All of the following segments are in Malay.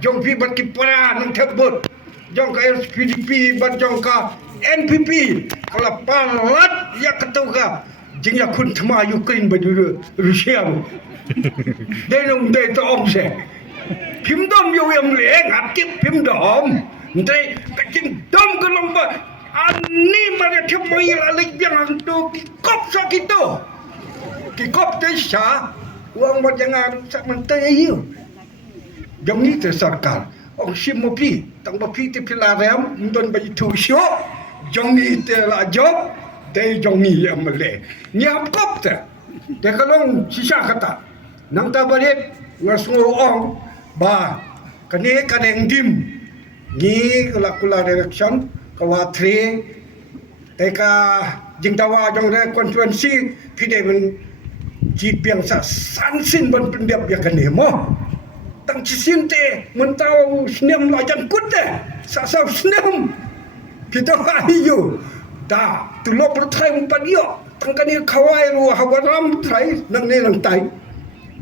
jong pi bat ki para nang thebut jong ka SPDP bat jong ka NPP kala palat ya ketuga jing ya kun thma Ukraine baju Rusia dei nong dei to om se phim dom yo yam le ngap kip phim dom dei ka jing dom ka long ba ani ma ya thep mai la lik biang ang tu ki kop sa kito ki kop te sa uang ma jangan sak mentai yu jong ni te sarkar ông sim một pi tang ba pi te pila ram don ba tu sho jong ni te la job dei jong ni am le nyam kop te de kalong sisa kata nang ta barit ngasngo ong ba kane kaneng dim ni kula direction kawa 3 te ka jingtawa jong re constituency pi de men ji piang sa san sin ban pendep ya kane mo tang cisin te mentau snem la jan kute sa snem kita ayo da tu lo per thai mun padio tang kani khawai ru hawaram thai nang ne nang tai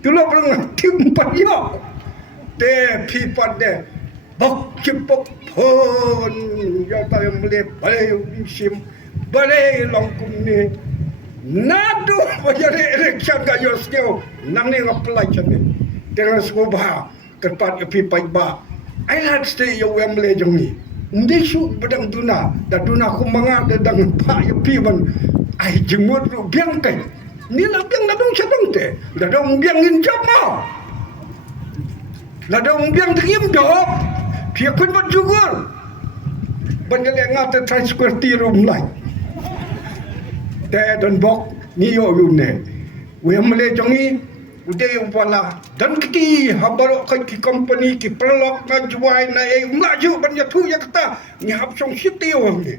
tu lo per tim padio te pi pat de bok chipok phon yo ta mle bale sim bale long kum ni nadu bajare election ga yo skill nang ne apply chane dengan sebuah kerpat api paiba ai lat stay yo wemle jongi ndesu bedang duna da duna ku manga da dang pa ya pi ban ai jemut ru biang kai ni la biang da dong chadong te da dong biang in jama la dong biang dim do pia kun ban jugur ban le ngata trai square ti room lai te don bok ni yo yu ne wemle jongi udah wala dan kiti habaro ki company ki prolog na juai na maju ban ya thu ya kata ni hab song city wang ni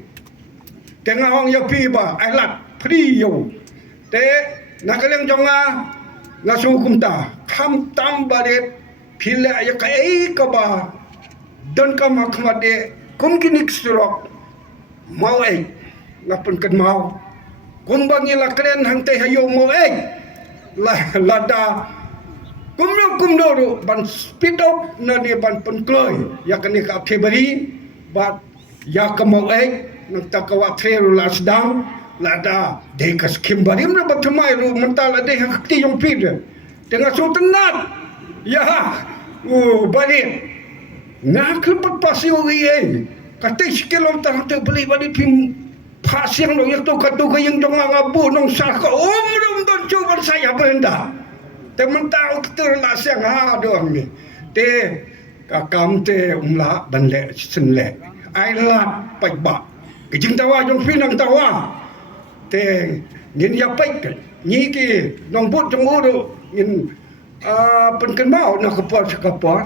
tengah hong ya pi ba ai lat pri yo te na kaleng jonga na su kum ta kham tam bare phile ya ka ka ba dan ka ma khma de kum kinik surok mau na pun kan mau kum bangi la kren hang te hayo mau lada kumdo ban speed up na dia ban penkloi ya kini ka Februari bat ya kamau nang takawa treru las dang lada de kas kimbarim na batmai ru mental ade hakti yung pid tengah sultanat ya balik na klepat pasio ye kate skilon ta te beli bali pim pasiang lo yang tu katu ke yang jong ngabu nong sa ka umrum don cuban saya benda temen tahu kita la siang ha doang ni te kakam te umla ban le sen le ai la pai ba ke jing tawa jong pinang tawa te ngin ya pai ke ni ki nong but jong do ngin pen ken mau na ka por